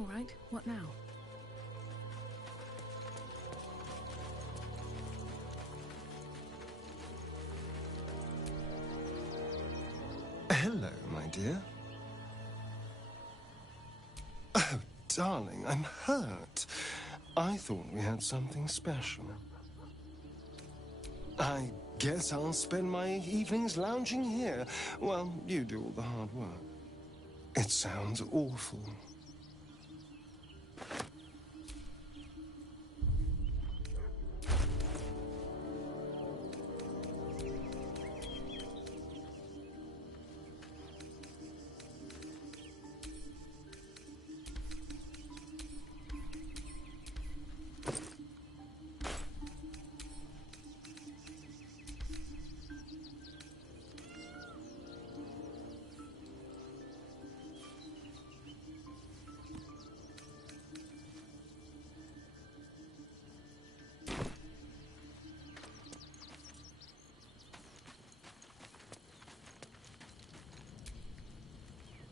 All right, what now? Hello, my dear. Oh, darling, I'm hurt. I thought we had something special. I guess I'll spend my evenings lounging here while you do all the hard work. It sounds awful.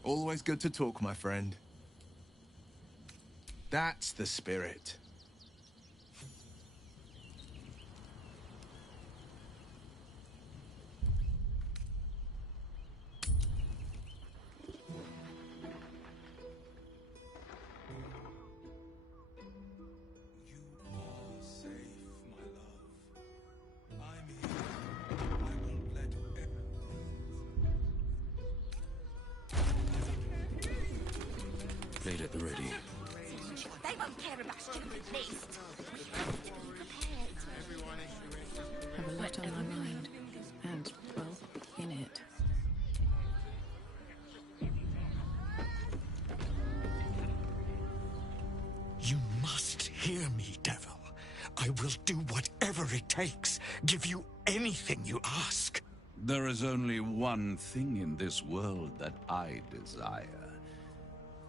Always good to talk, my friend. That's the spirit. Blade at the ready. They won't care about stupid list. We have to be prepared. Have a lot on my mind. And, well, in it. You must hear me, devil. I will do whatever it takes. Give you anything you ask. There is only one thing in this world that I desire.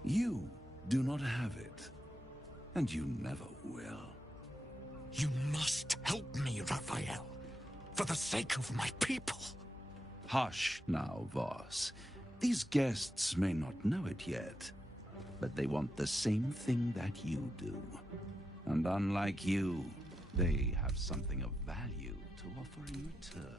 You do not have it, and you never will. You must help me, Raphael, for the sake of my people. Hush now, Voss. These guests may not know it yet, but they want the same thing that you do. And unlike you, they have something of value to offer in return.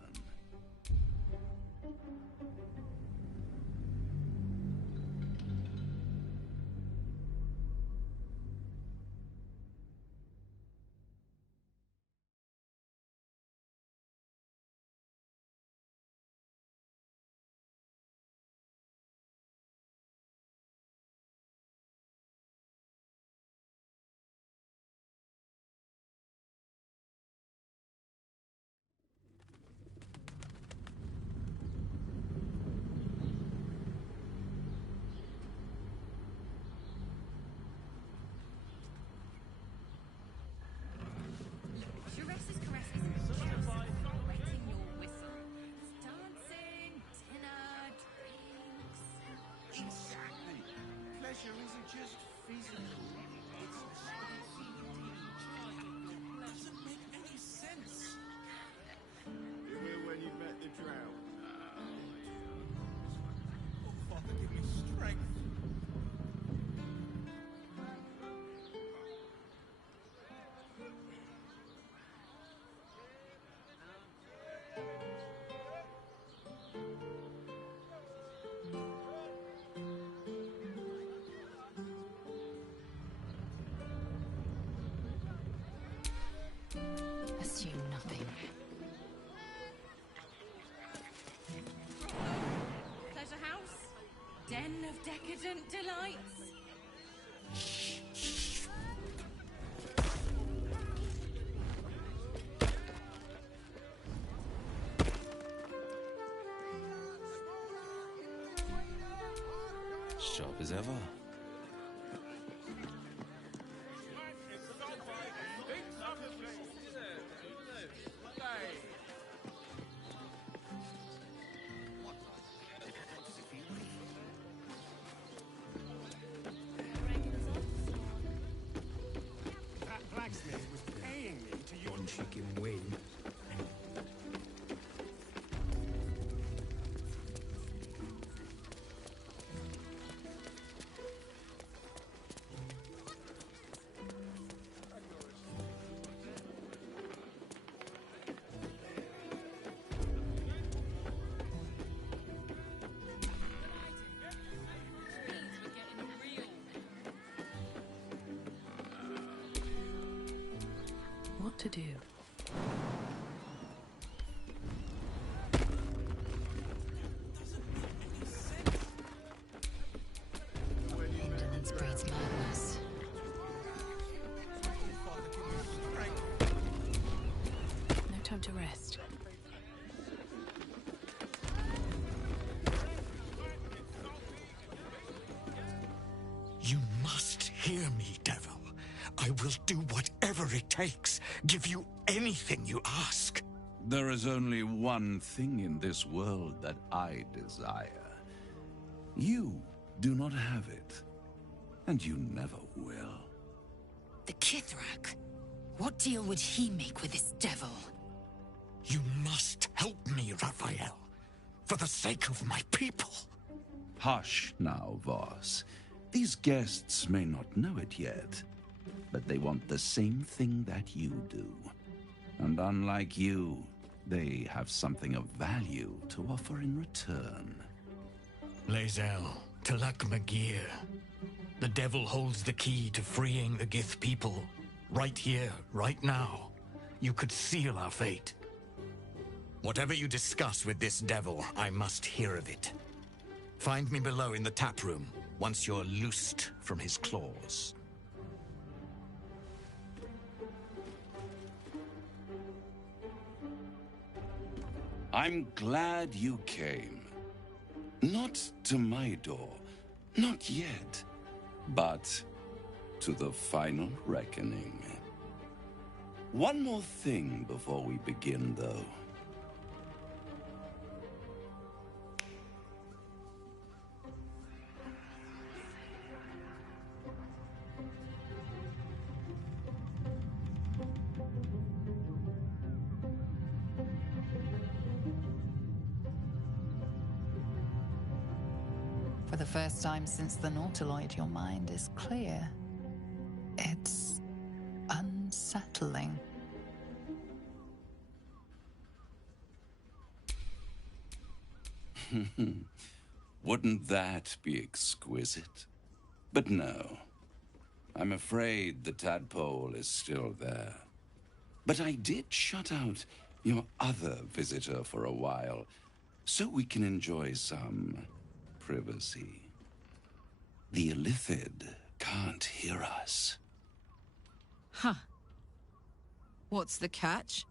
Assume nothing. Pleasure house? Den of decadent delights? Sharp as ever. Chicken wing. to do. Indolence breeds madness. No time to rest. You must hear me, devil. I will do whatever it takes. Give you anything you ask. There is only one thing in this world that I desire. You do not have it, and you never will. The Kithrak. What deal would he make with this devil? You must help me, Raphael. For the sake of my people. Hush now, Voss. These guests may not know it yet, but they want the same thing that you do. And unlike you, they have something of value to offer in return. Lae'zel, Talak Magir. The devil holds the key to freeing the Gith people. Right here, right now. You could seal our fate. Whatever you discuss with this devil, I must hear of it. Find me below in the tap room, once you're loosed from his claws. I'm glad you came. Not to my door, not yet, but to the final reckoning. One more thing before we begin, though. For the first time since the Nautiloid, your mind is clear. It's unsettling. Wouldn't that be exquisite? But no. I'm afraid the tadpole is still there. But I did shut out your other visitor for a while, so we can enjoy some privacy. The Illithid can't hear us. Huh. What's the catch?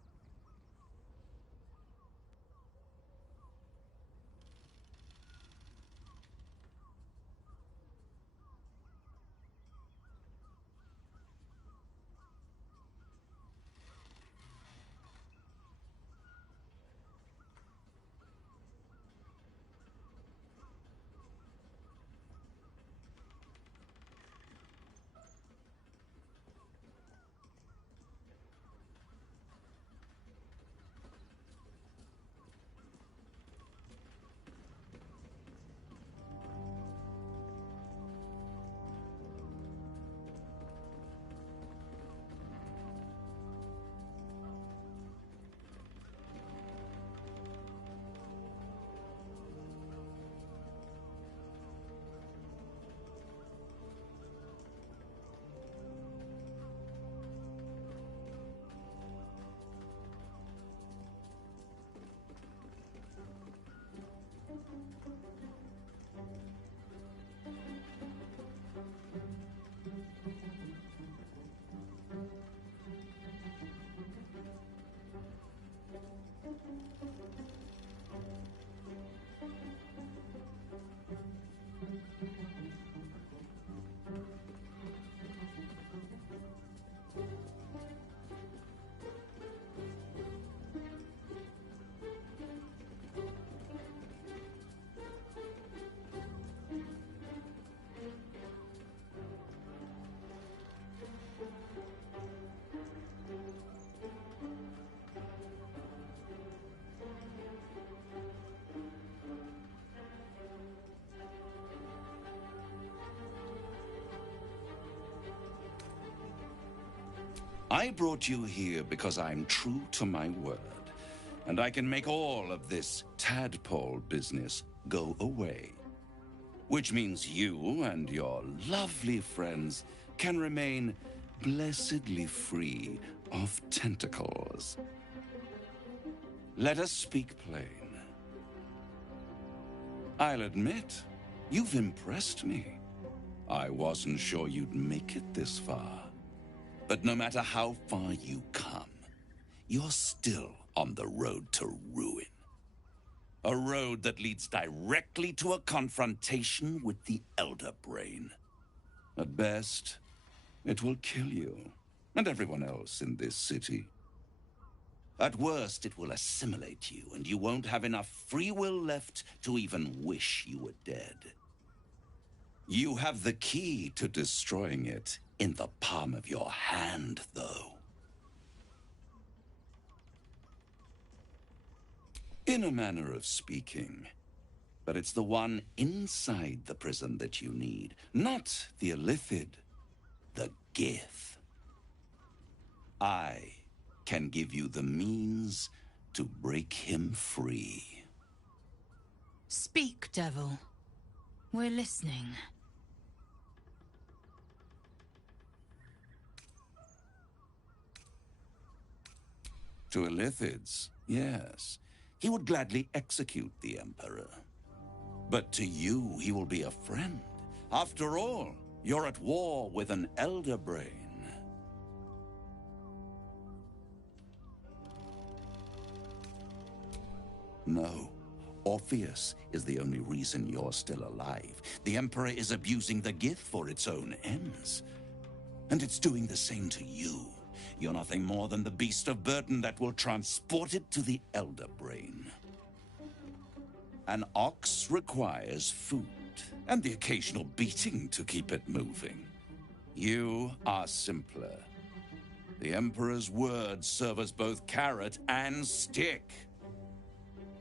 I brought you here because I'm true to my word, and I can make all of this tadpole business go away. Which means you and your lovely friends can remain blessedly free of tentacles. Let us speak plain. I'll admit, you've impressed me. I wasn't sure you'd make it this far. But no matter how far you come, you're still on the road to ruin. A road that leads directly to a confrontation with the Elder Brain. At best, it will kill you and everyone else in this city. At worst, it will assimilate you, and you won't have enough free will left to even wish you were dead. You have the key to destroying it in the palm of your hand, though. In a manner of speaking. But it's the one inside the prison that you need, not the Illithid, the Gith. I can give you the means to break him free. Speak, devil. We're listening. To Illithids, yes. He would gladly execute the Emperor. But to you, he will be a friend. After all, you're at war with an Elder Brain. No. Orpheus is the only reason you're still alive. The Emperor is abusing the Gith for its own ends. And it's doing the same to you. You're nothing more than the beast of burden that will transport it to the Elder Brain. An ox requires food, and the occasional beating to keep it moving. You are simpler. The Emperor's words serve as both carrot and stick.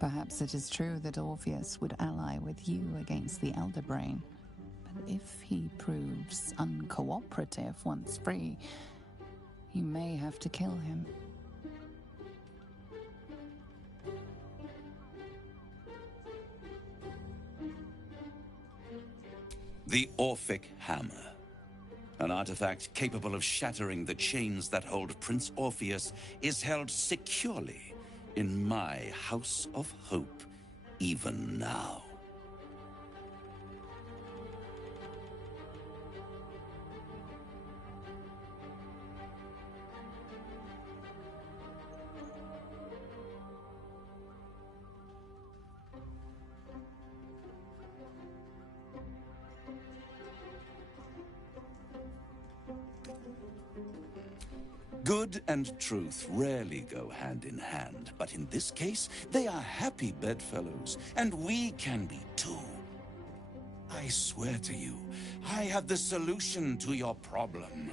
Perhaps it is true that Orpheus would ally with you against the Elder Brain. But if he proves uncooperative once free, you may have to kill him. The Orphic Hammer. An artifact capable of shattering the chains that hold Prince Orpheus is held securely in my House of Hope, even now. Good and truth rarely go hand in hand, but in this case, they are happy bedfellows, and we can be too. I swear to you, I have the solution to your problem.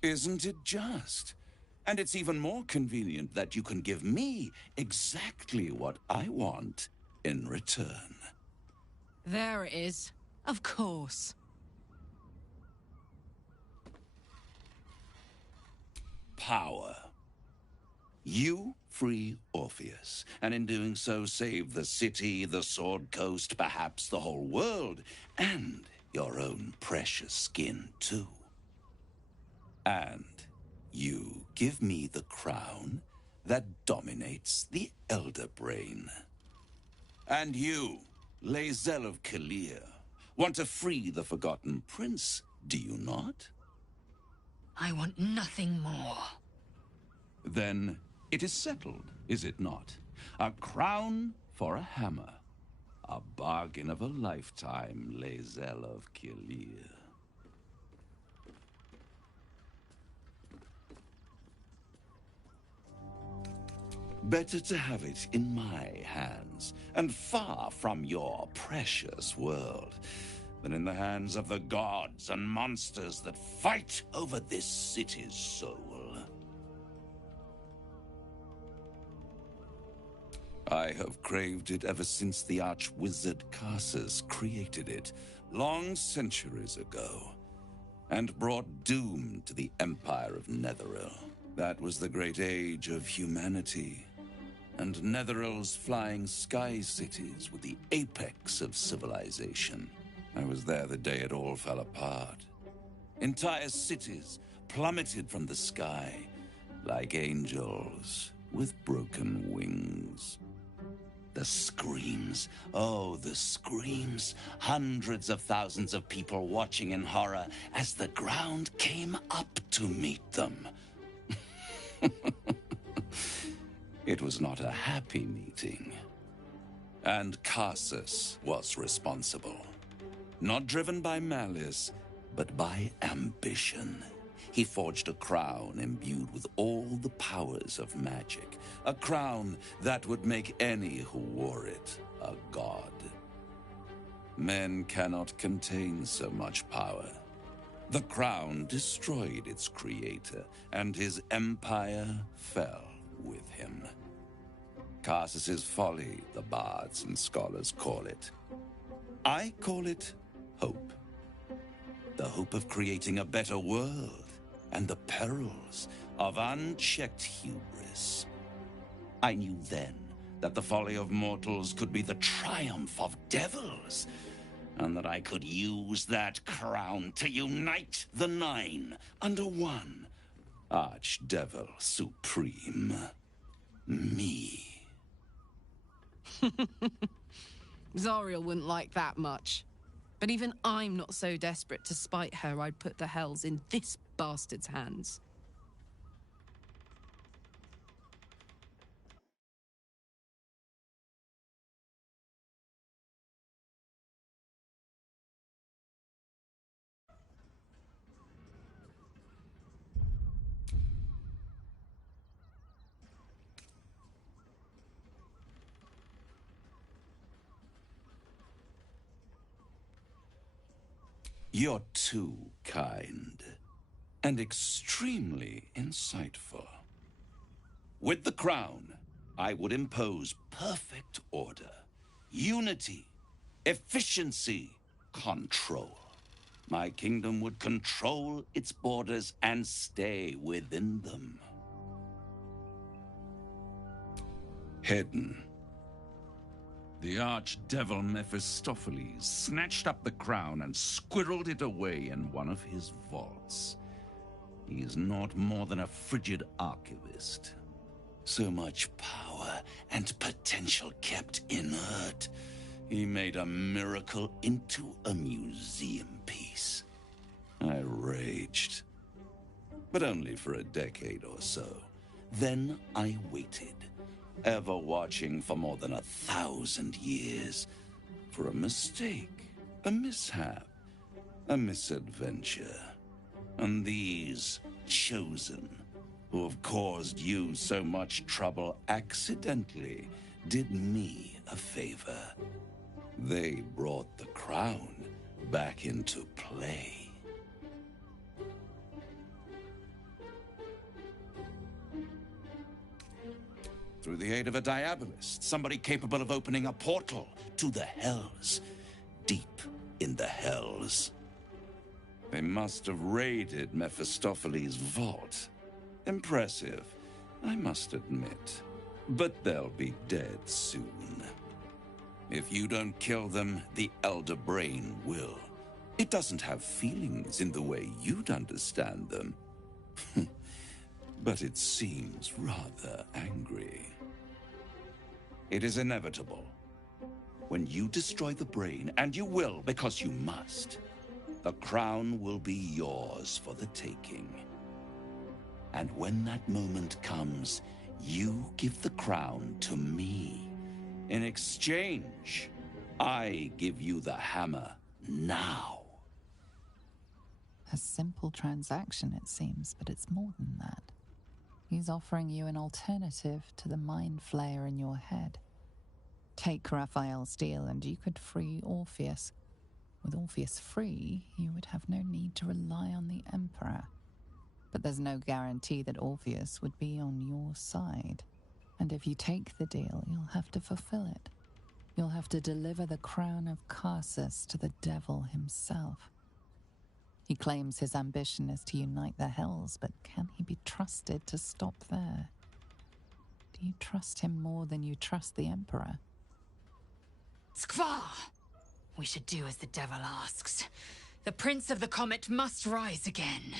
Isn't it just? And it's even more convenient that you can give me exactly what I want in return. There it is. Of course. Power. You free Orpheus, and in doing so save the city, the Sword Coast, perhaps the whole world, and your own precious skin too. And you give me the crown that dominates the Elder Brain. And you, Lae'zel of Kalir, want to free the Forgotten Prince, do you not? I want nothing more. Then it is settled, is it not? A crown for a hammer. A bargain of a lifetime, Lae'zel of Kalir. Better to have it in my hands, and far from your precious world, than in the hands of the gods and monsters that fight over this city's soul. I have craved it ever since the arch-wizard Karsus created it, long centuries ago, and brought doom to the Empire of Netheril. That was the great age of humanity, and Netheril's flying sky cities were the apex of civilization. I was there the day it all fell apart. Entire cities plummeted from the sky like angels with broken wings. The screams, oh, the screams. Hundreds of thousands of people watching in horror as the ground came up to meet them. It was not a happy meeting. And Carsus was responsible. Not driven by malice, but by ambition. He forged a crown imbued with all the powers of magic. A crown that would make any who wore it a god. Men cannot contain so much power. The crown destroyed its creator, and his empire fell with him. Carsus's folly, the bards and scholars call it. I call it hope. The hope of creating a better world, and the perils of unchecked hubris. I knew then that the folly of mortals could be the triumph of devils, and that I could use that crown to unite the Nine under one Archdevil Supreme. Me. Zariel wouldn't like that much. But even I'm not so desperate to spite her I'd put the hells in this bastard's hands. You're too kind, and extremely insightful. With the crown, I would impose perfect order, unity, efficiency, control. My kingdom would control its borders and stay within them. Hidden. The archdevil Mephistopheles snatched up the crown and squirreled it away in one of his vaults. He is not more than a frigid archivist. So much power and potential kept inert. He made a miracle into a museum piece. I raged. But only for a decade or so. Then I waited. Ever watching for more than 1,000 years. For a mistake, a mishap, a misadventure. And these chosen, who have caused you so much trouble accidentally, did me a favor. They brought the crown back into play. Through the aid of a diabolist, somebody capable of opening a portal to the hells, deep in the hells. They must have raided Mephistopheles' vault. Impressive, I must admit. But they'll be dead soon. If you don't kill them, the Elder Brain will. It doesn't have feelings in the way you'd understand them. But it seems rather angry. It is inevitable. When you destroy the brain, and you will because you must, the crown will be yours for the taking. And when that moment comes, you give the crown to me. In exchange, I give you the hammer now. A simple transaction, it seems, but it's more than that. He's offering you an alternative to the mind flayer in your head. Take Raphael's deal and you could free Orpheus. With Orpheus free, you would have no need to rely on the Emperor. But there's no guarantee that Orpheus would be on your side. And if you take the deal, you'll have to fulfill it. You'll have to deliver the crown of Carsus to the devil himself. He claims his ambition is to unite the hells, but can he be trusted to stop there? Do you trust him more than you trust the Emperor? Skvar! We should do as the devil asks. The Prince of the Comet must rise again.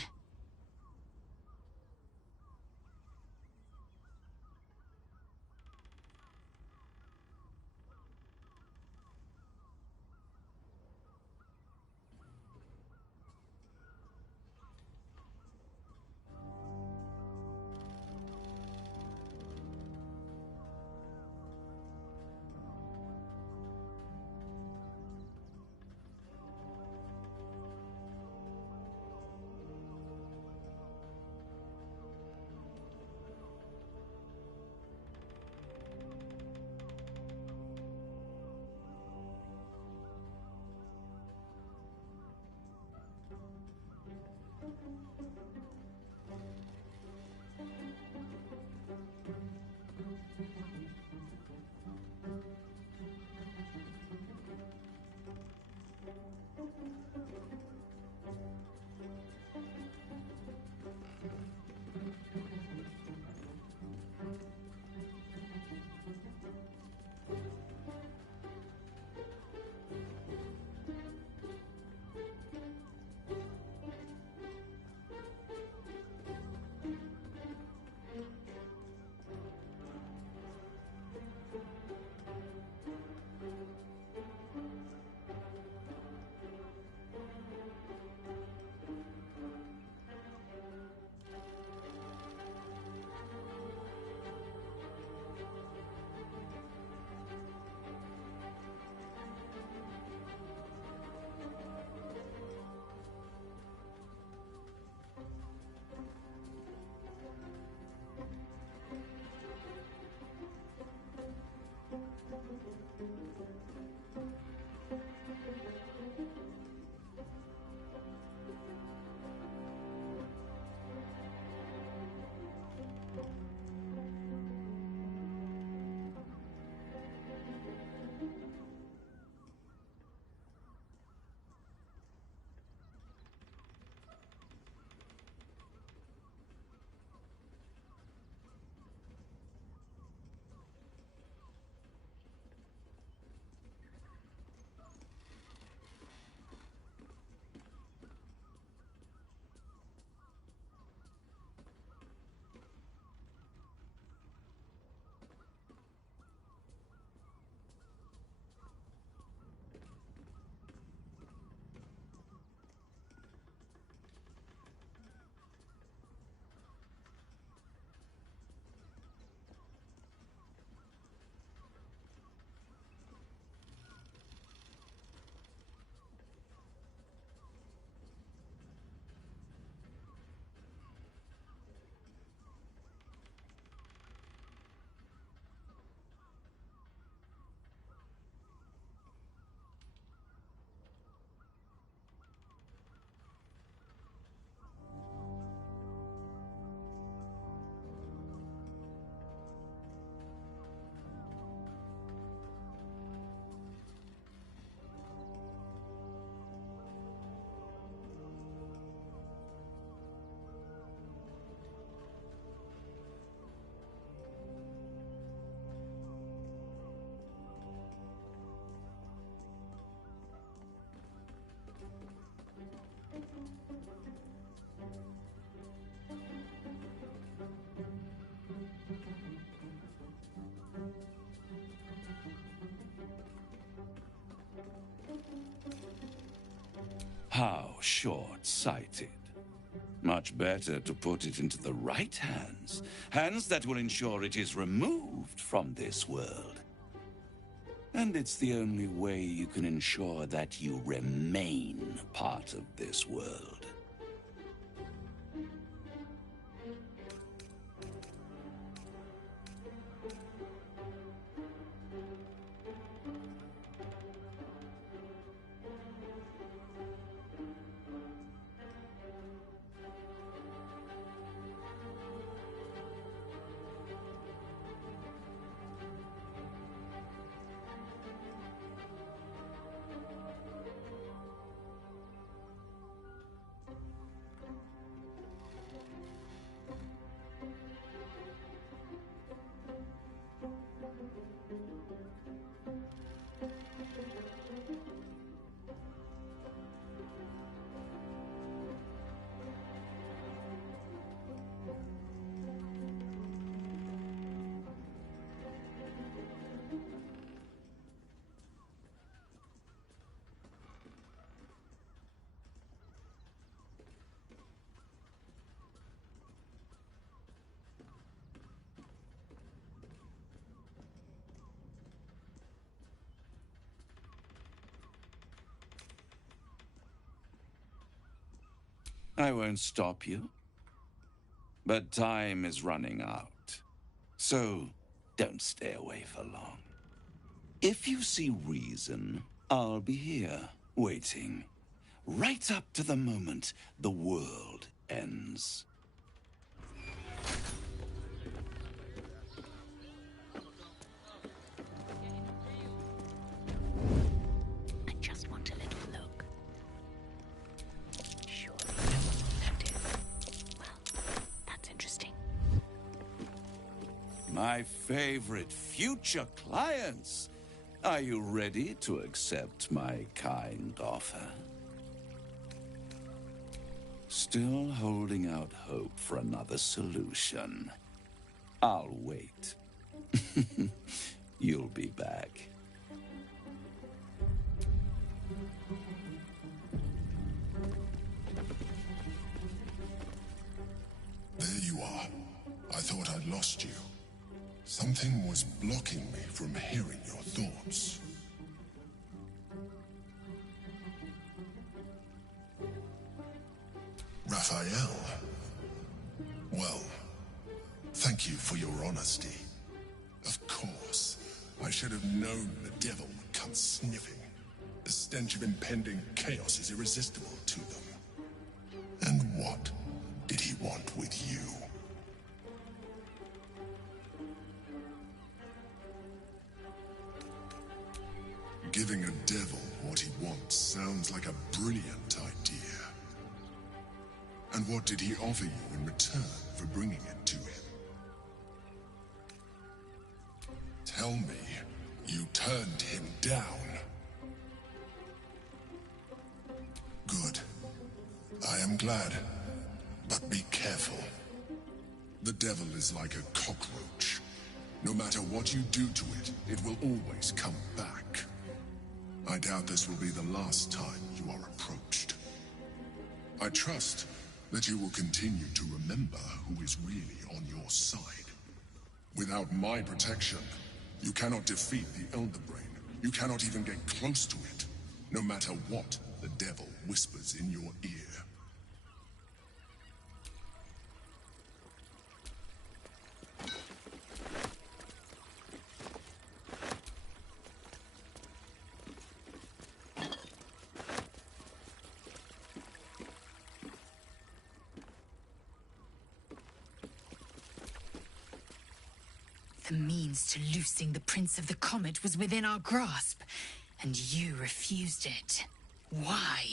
How short-sighted. Much better to put it into the right hands. Hands that will ensure it is removed from this world. And it's the only way you can ensure that you remain part of this world. I won't stop you. But time is running out. So, don't stay away for long. If you see reason, I'll be here, waiting. Right up to the moment the world ends. I just want a little look. Surely no one will notice. Well, that's interesting. My favorite future clients. Are you ready to accept my kind offer? Still holding out hope for another solution. I'll wait. You'll be back. There you are. I thought I'd lost you. Something was blocking me from hearing your thoughts. Raphael. Well, thank you for your honesty. Of course, I should have known the devil would come sniffing. The stench of impending chaos is irresistible to them. And what did he want with you? Giving a devil what he wants sounds like a brilliant idea. And what did he offer you in return for bringing it to him? Tell me, you turned him down. Good. I am glad. But be careful. The devil is like a cockroach. No matter what you do to it, it will always come back. I doubt this will be the last time you are approached. I trust that you will continue to remember who is really on your side. Without my protection, you cannot defeat the Elder Brain. You cannot even get close to it, no matter what the devil whispers in your ear. The means to loosing the Prince of the Comet was within our grasp, and you refused it. Why?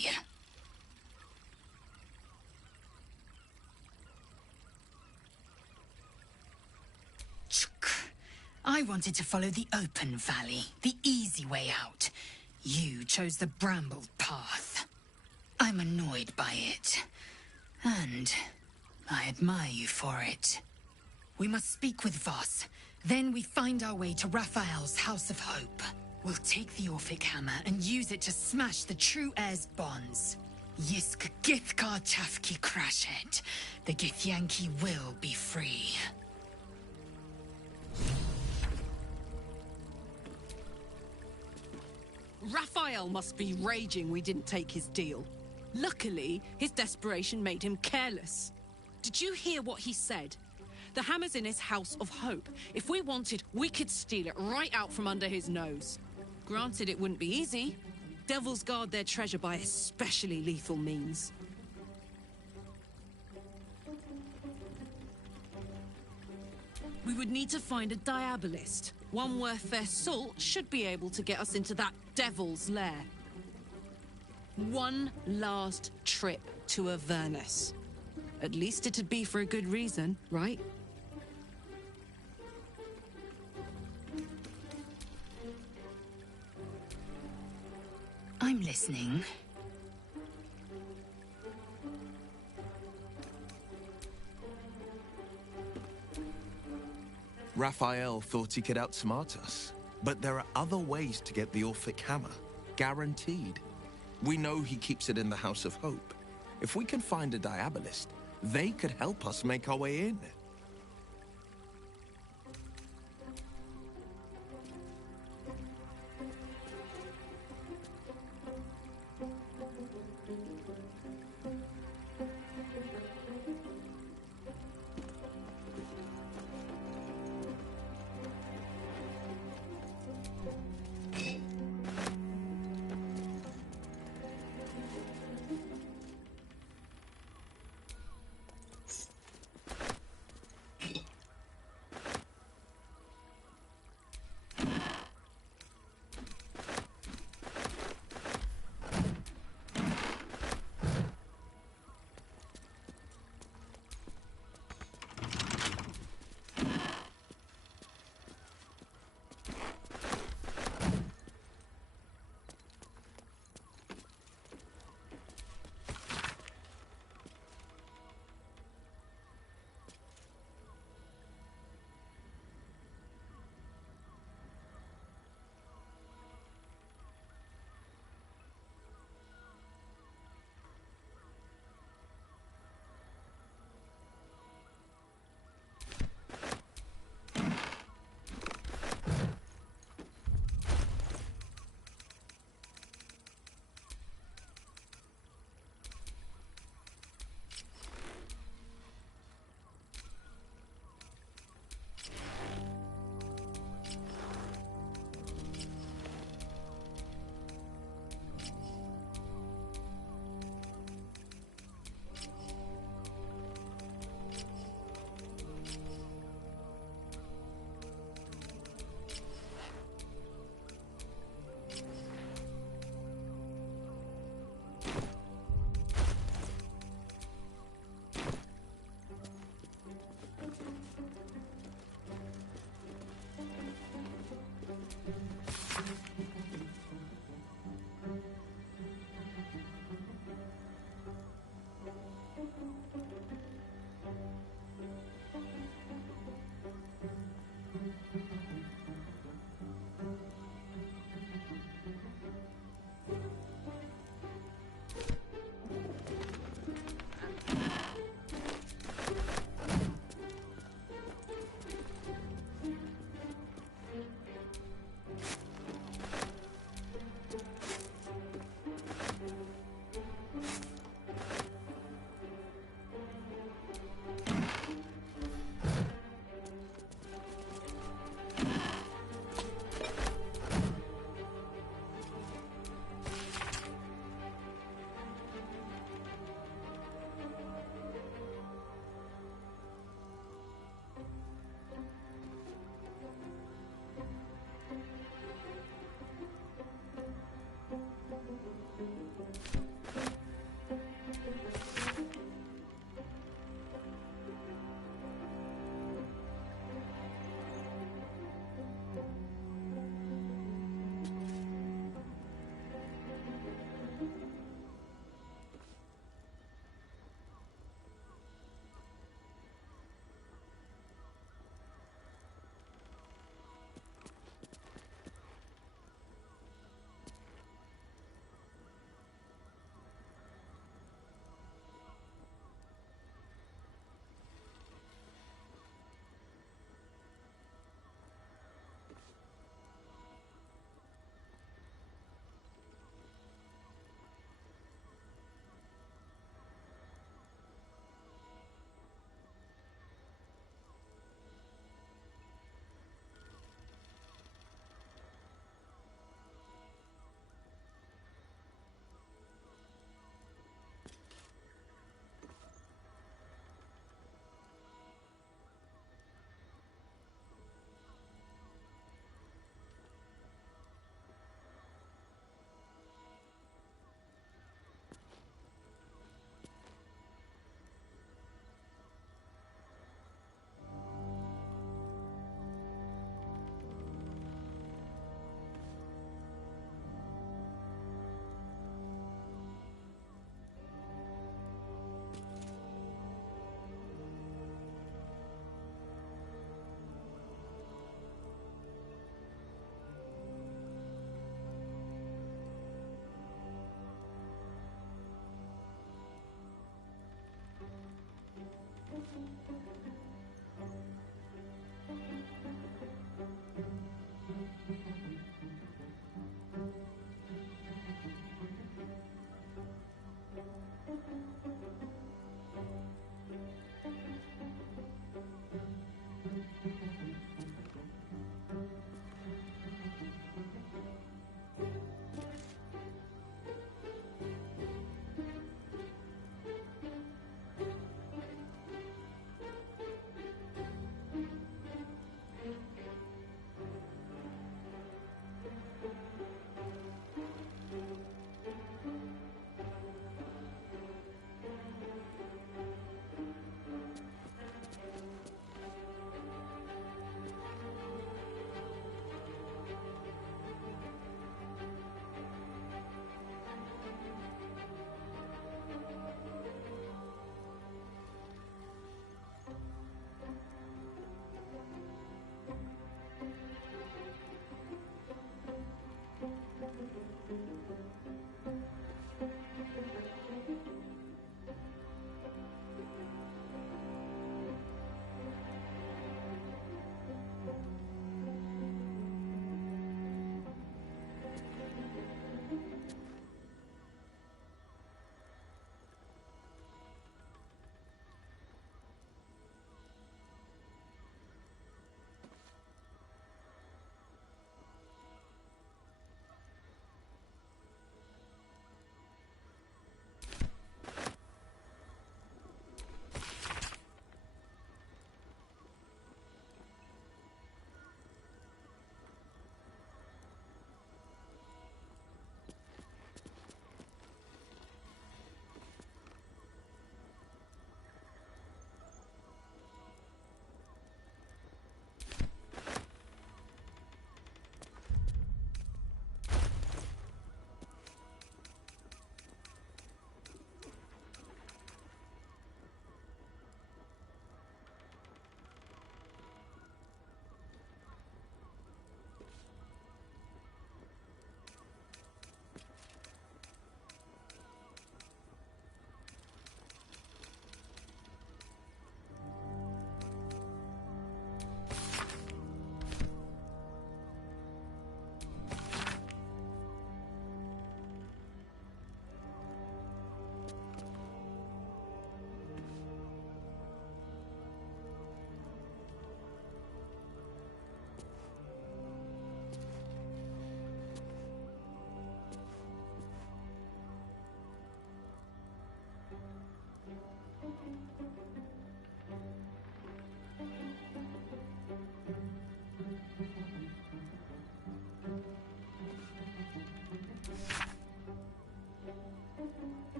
I wanted to follow the open valley, the easy way out. You chose the brambled path. I'm annoyed by it, and I admire you for it. We must speak with Voss. Then we find our way to Raphael's House of Hope. We'll take the Orphic Hammer and use it to smash the True Heir's bonds. Yisk Githkar Tafki Crashet. The Githyanki will be free. Raphael must be raging we didn't take his deal. Luckily, his desperation made him careless. Did you hear what he said? The hammer's in his House of Hope. If we wanted, we could steal it right out from under his nose. Granted, it wouldn't be easy. Devils guard their treasure by especially lethal means. We would need to find a diabolist. One worth their salt should be able to get us into that devil's lair. One last trip to Avernus. At least it'd be for a good reason, right? I'm listening. Raphael thought he could outsmart us. But there are other ways to get the Orphic Hammer. Guaranteed. We know he keeps it in the House of Hope. If we can find a diabolist, they could help us make our way in.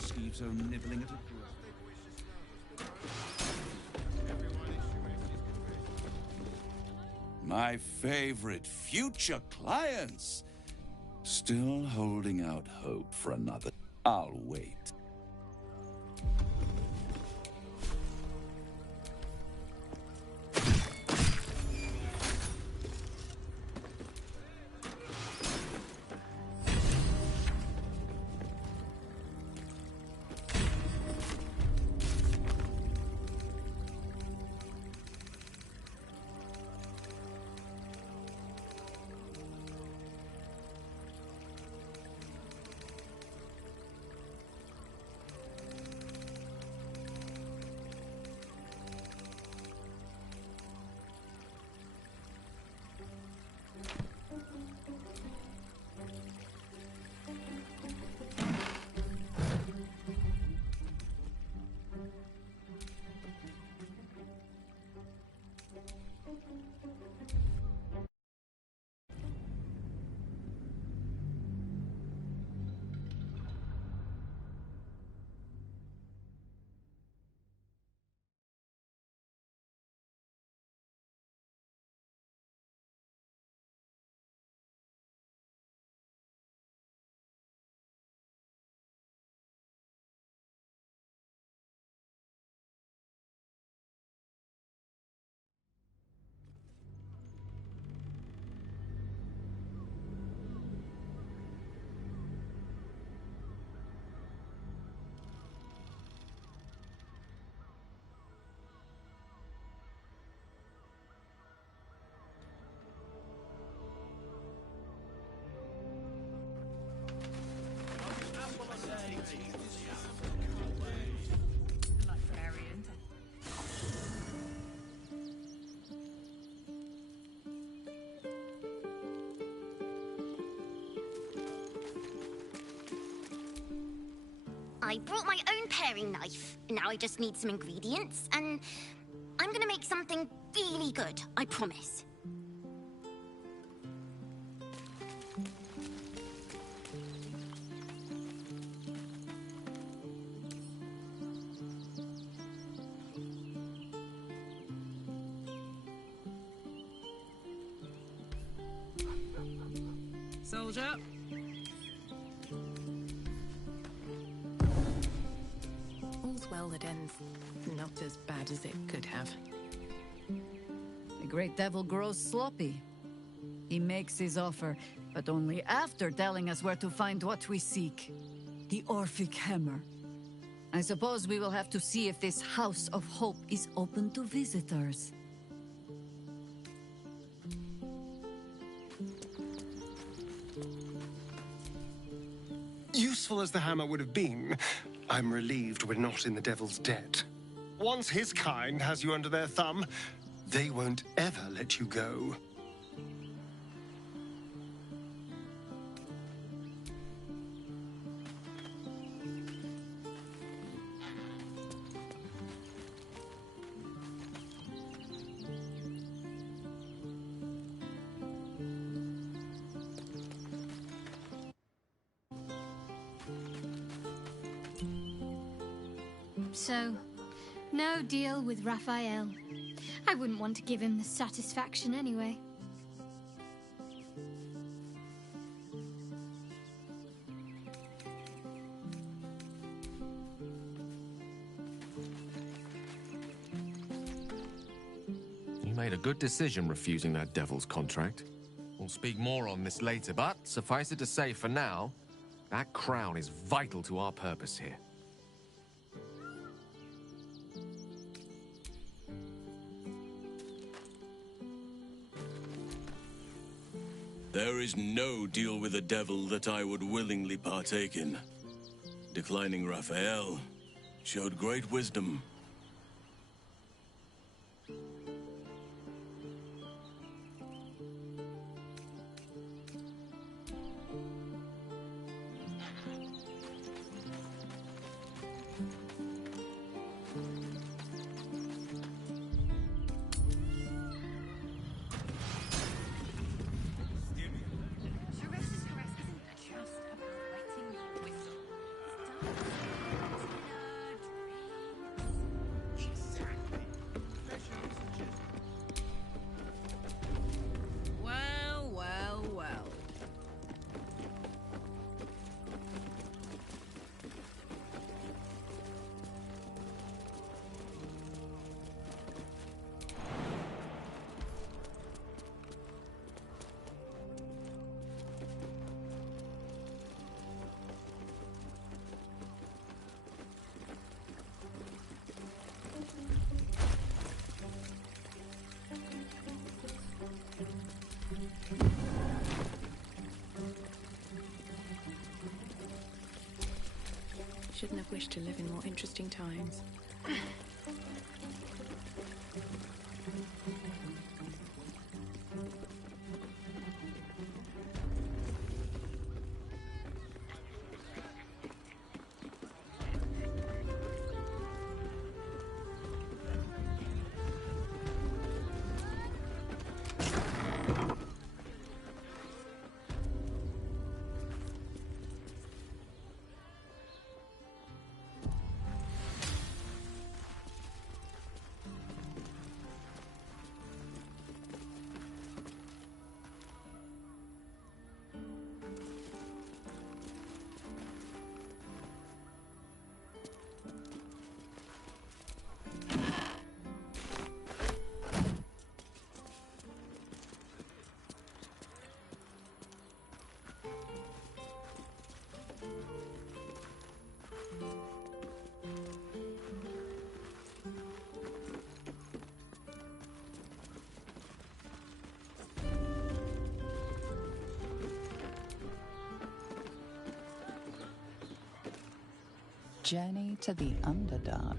Steve's own nibbling at it. My favorite future clients. Still holding out hope for another. I'll wait. I brought my own paring knife. Now I just need some ingredients, and I'm gonna make something really good, I promise. Soldier. All's well that ends not as bad as it could have. The great devil grows sloppy. He makes his offer, but only after telling us where to find what we seek. The Orphic Hammer. I suppose we will have to see if this House of Hope is open to visitors. Useful as the hammer would have been, I'm relieved we're not in the devil's debt. Once his kind has you under their thumb, they won't ever let you go. So, no deal with Raphael. I wouldn't want to give him the satisfaction anyway. You made a good decision refusing that devil's contract. We'll speak more on this later, but suffice it to say for now, that crown is vital to our purpose here. There is no deal with the devil that I would willingly partake in. Declining Raphael showed great wisdom. shouldn't have wished to live in more interesting times. Journey to the Underdark.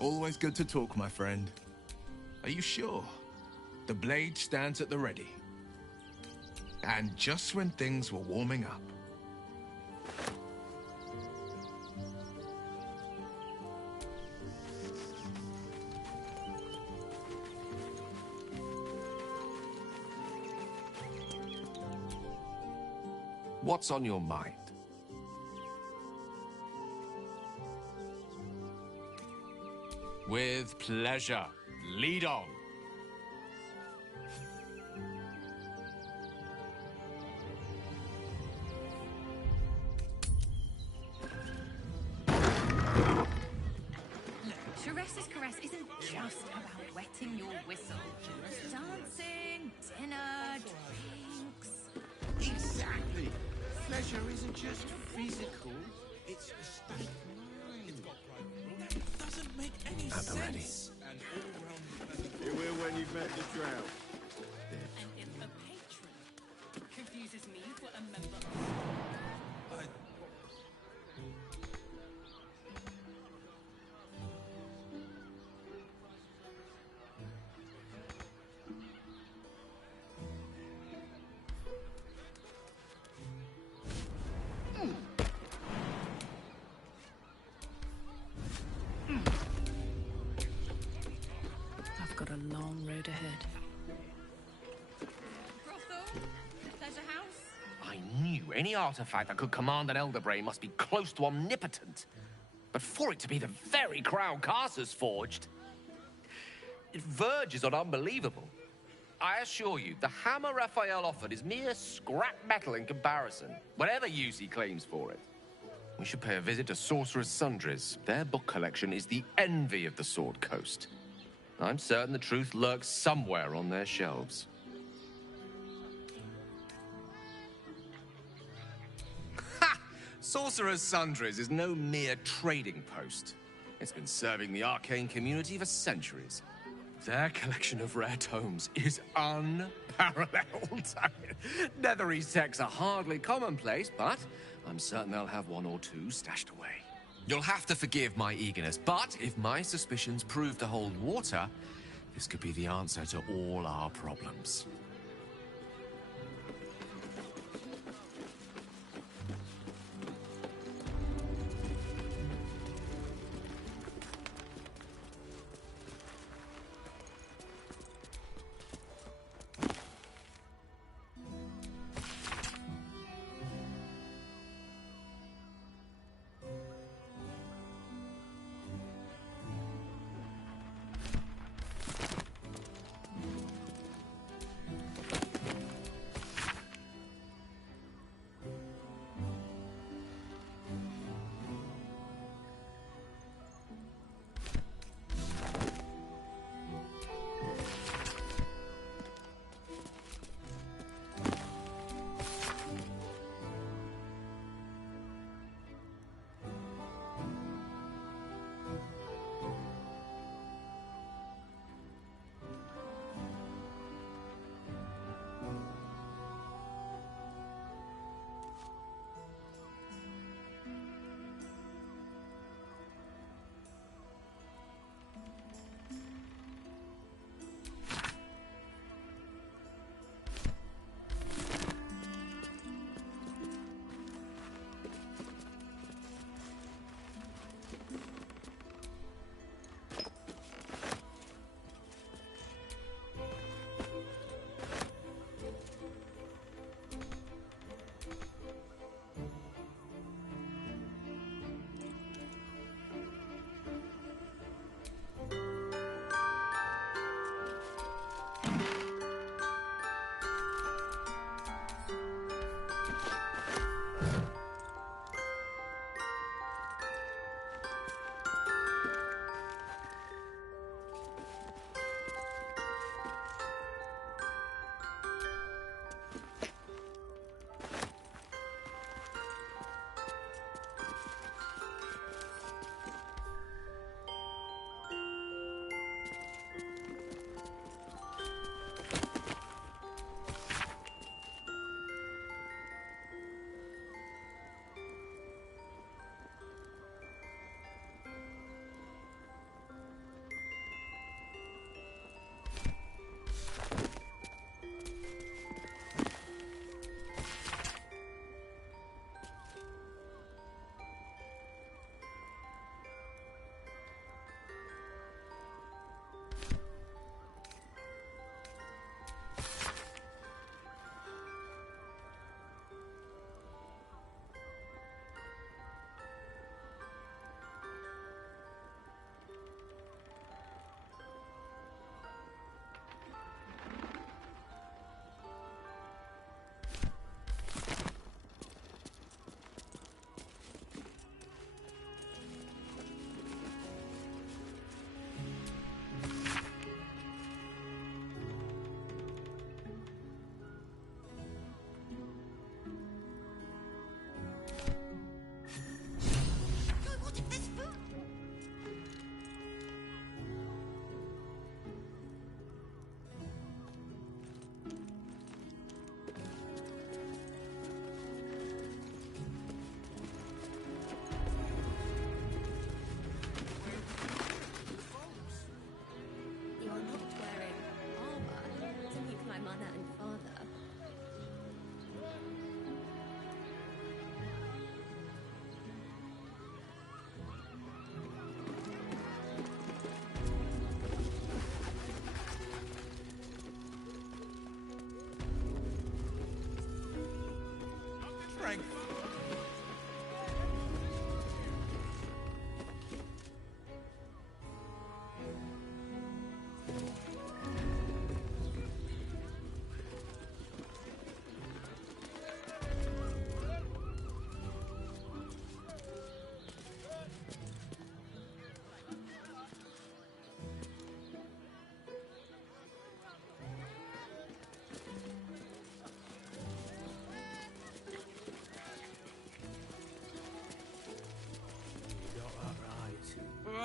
Always good to talk, my friend. Are you sure? The blade stands at the ready. And just when things were warming up. What's on your mind? With pleasure. Lead on. Teresa's caress isn't just about wetting your whistle. Dancing, dinner, drinks. Exactly. Pleasure isn't just physical, it's a state of mind. That doesn't make any sense. You will when you've met the drought. And if a patron confuses me for a member of... I've got a long road ahead. Brothel? Pleasure house? I knew any artifact that could command an Elder Brain must be close to omnipotent. But for it to be the very crown Carcer's forged, it verges on unbelievable. I assure you, the hammer Raphael offered is mere scrap metal in comparison, whatever use he claims for it. We should pay a visit to Sorcerer's Sundries. Their book collection is the envy of the Sword Coast. I'm certain the truth lurks somewhere on their shelves. Sorcerer's Sundries is no mere trading post. It's been serving the arcane community for centuries. Their collection of rare tomes is unparalleled. Netherese texts are hardly commonplace, but I'm certain they'll have one or two stashed away. You'll have to forgive my eagerness, but if my suspicions prove to hold water, this could be the answer to all our problems.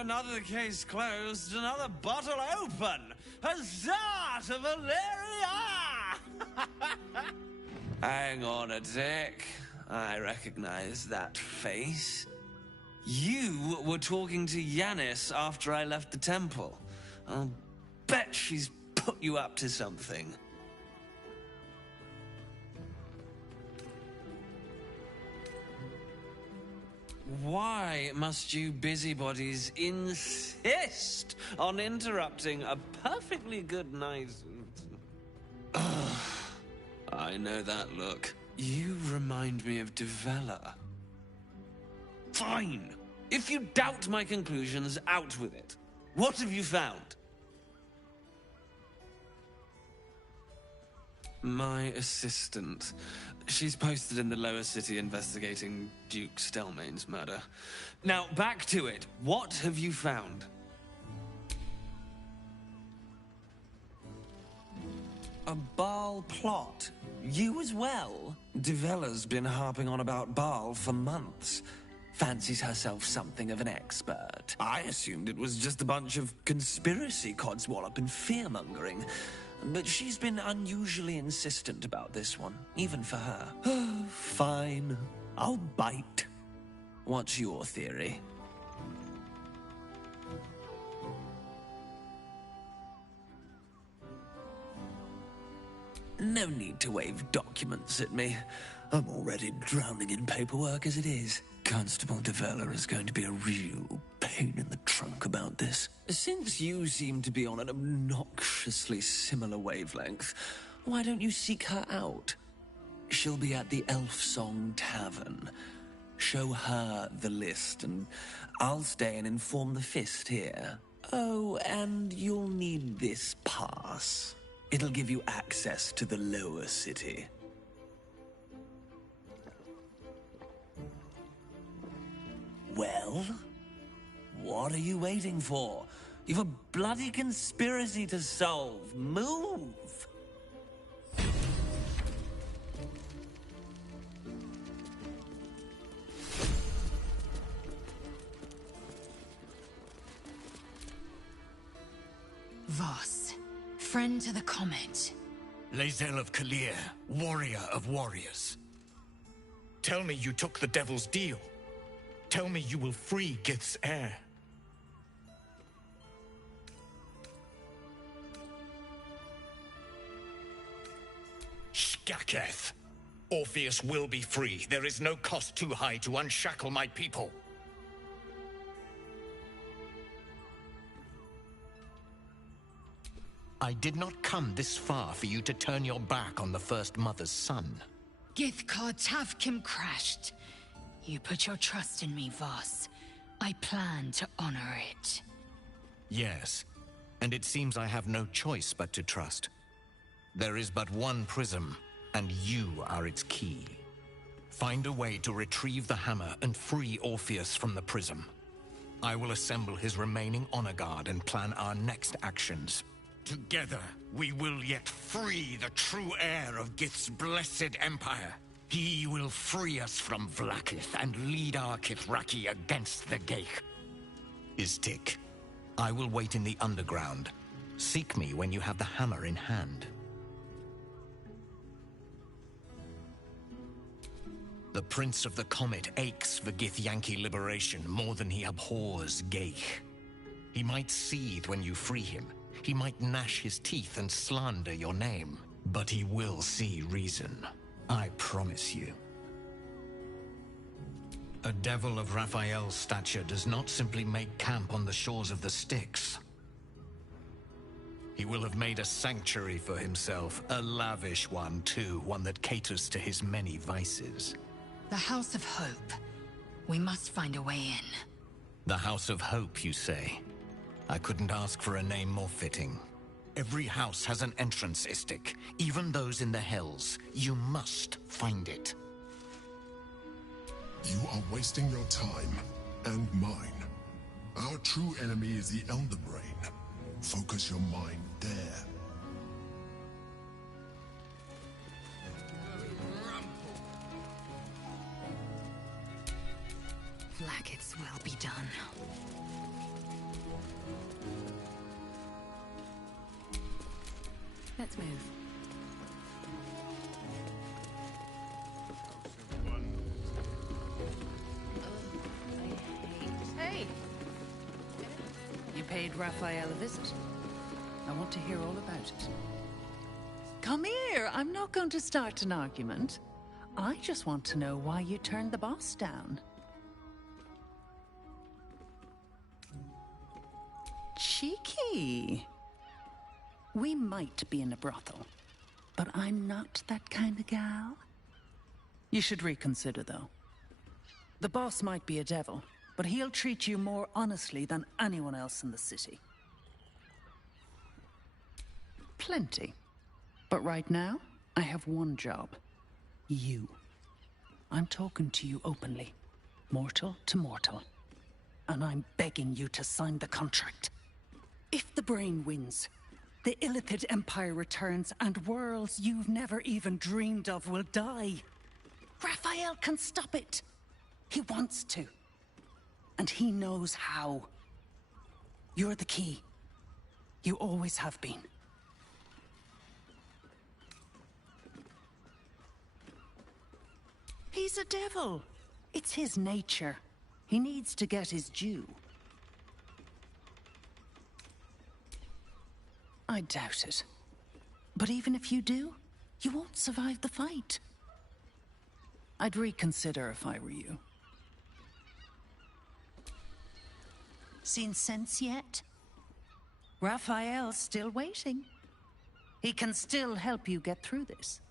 another case closed, another bottle open! Huzzah to Valeria! Hang on a tick. I recognize that face. You were talking to Yanis after I left the temple. I'll bet she's put you up to something. Why must you busybodies insist on interrupting a perfectly good night? Ugh, I know that look. You remind me of Devella. Fine. If you doubt my conclusions, out with it. What have you found? My assistant. She's posted in the lower city investigating Duke Stelmane's murder. Now, back to it. What have you found? A Baal plot? You as well? Devella's been harping on about Baal for months. Fancies herself something of an expert. I assumed it was just a bunch of conspiracy codswallop and fear-mongering. But she's been unusually insistent about this one, even for her. Fine. I'll bite. What's your theory? No need to wave documents at me. I'm already drowning in paperwork as it is. Constable Devella is going to be a real pain in the trunk about this. Since you seem to be on an obnoxiously similar wavelength, why don't you seek her out? She'll be at the Elf Song Tavern. Show her the list, and I'll stay and inform the Fist here. Oh, and you'll need this pass. It'll give you access to the lower city. Well, what are you waiting for? You've a bloody conspiracy to solve. Move! Voss, friend to the Comet. Lae'zel of Kalir, warrior of warriors. Tell me you took the Devil's deal. Tell me you will free Gith's heir. Shkaketh. Orpheus will be free. There is no cost too high to unshackle my people. I did not come this far for you to turn your back on the First Mother's son. Githkar Tavkim crashed. You put your trust in me, Voss. I plan to honor it. Yes, and it seems I have no choice but to trust. There is but one prism, and you are its key. Find a way to retrieve the hammer and free Orpheus from the prism. I will assemble his remaining honor guard and plan our next actions. Together, we will yet free the true heir of Gith's blessed empire. He will free us from Vlaakith and lead our Kithraki against the Geich. Istik, I will wait in the underground. Seek me when you have the hammer in hand. The Prince of the Comet aches for Githyanki liberation more than he abhors Geich. He might seethe when you free him. He might gnash his teeth and slander your name. But he will see reason. I promise you. A devil of Raphael's stature does not simply make camp on the shores of the Styx. He will have made a sanctuary for himself, a lavish one too, one that caters to his many vices. The House of Hope. We must find a way in. The House of Hope, you say? I couldn't ask for a name more fitting. Every house has an entrance, Istik. Even those in the Hells. You must find it. You are wasting your time, and mine. Our true enemy is the Elder Brain. Focus your mind there. Vlaakith's will be done. Let's move. Hey! You paid Raphael a visit. I want to hear all about it. Come here. I'm not going to start an argument. I just want to know why you turned the boss down. Cheeky. We might be in a brothel, but I'm not that kind of gal. You should reconsider, though. The boss might be a devil, but he'll treat you more honestly than anyone else in the city. Plenty. But right now, I have one job. You. I'm talking to you openly, mortal to mortal. And I'm begging you to sign the contract. If the brain wins, the Illithid Empire returns and worlds you've never even dreamed of will die. Raphael can stop it. He wants to. And he knows how. You're the key. You always have been. He's a devil. It's his nature. He needs to get his due. I doubt it. But even if you do, you won't survive the fight. I'd reconsider if I were you. Seen sense yet? Raphael's still waiting. He can still help you get through this.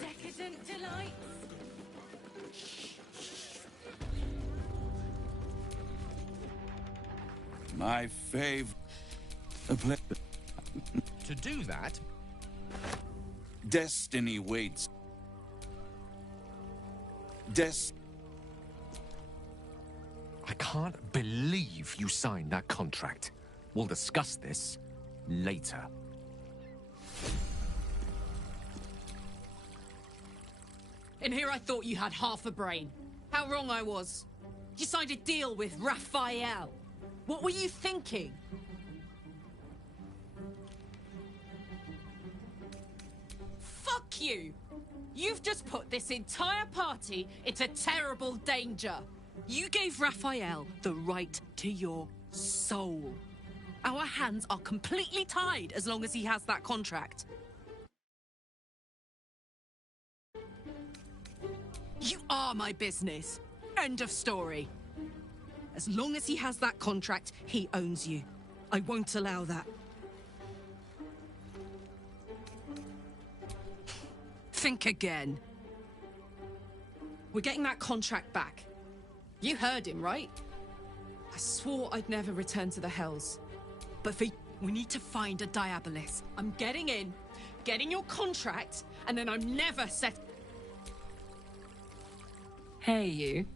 Decadent delights. My fave. To do that, Destiny waits. I can't believe you signed that contract. We'll discuss this later. In here I thought you had half a brain. How wrong I was. You signed a deal with Raphael. What were you thinking? Fuck you! You've just put this entire party into terrible danger. You gave Raphael the right to your soul. Our hands are completely tied as long as he has that contract. You are my business. End of story. As long as he has that contract, he owns you. I won't allow that. Think again. We're getting that contract back. You heard him, right? I swore I'd never return to the Hells. But we need to find a Diabolus. I'm getting in, getting your contract, and then I'm never set... Hey, you.